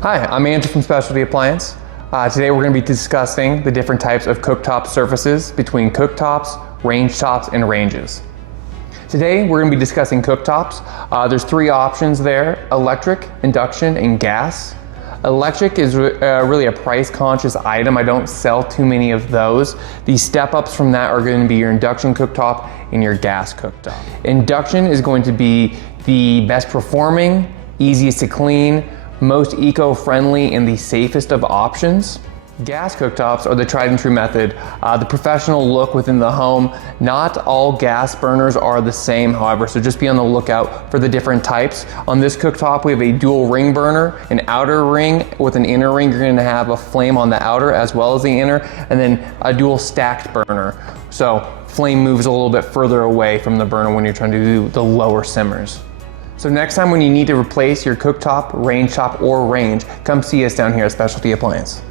Hi, I'm Andrew from Specialty Appliance. Today we're going to be discussing the different types of cooktop surfaces between cooktops, range tops, and ranges. Today we're going to be discussing cooktops. There's three options there: electric, induction, and gas. Electric is really a price-conscious item. I don't sell too many of those. The step-ups from that are going to be your induction cooktop and your gas cooktop. Induction is going to be the best performing, easiest to clean, most eco-friendly, and the safest of options. Gas cooktops are the tried and true method, the professional look within the home. Not all gas burners are the same, however, so just be on the lookout for the different types. On this cooktop, we have a dual ring burner, an outer ring with an inner ring. You're gonna have a flame on the outer as well as the inner, and then a dual stacked burner. So flame moves a little bit further away from the burner when you're trying to do the lower simmers. So next time when you need to replace your cooktop, range top, or range, come see us down here at Specialty Appliance.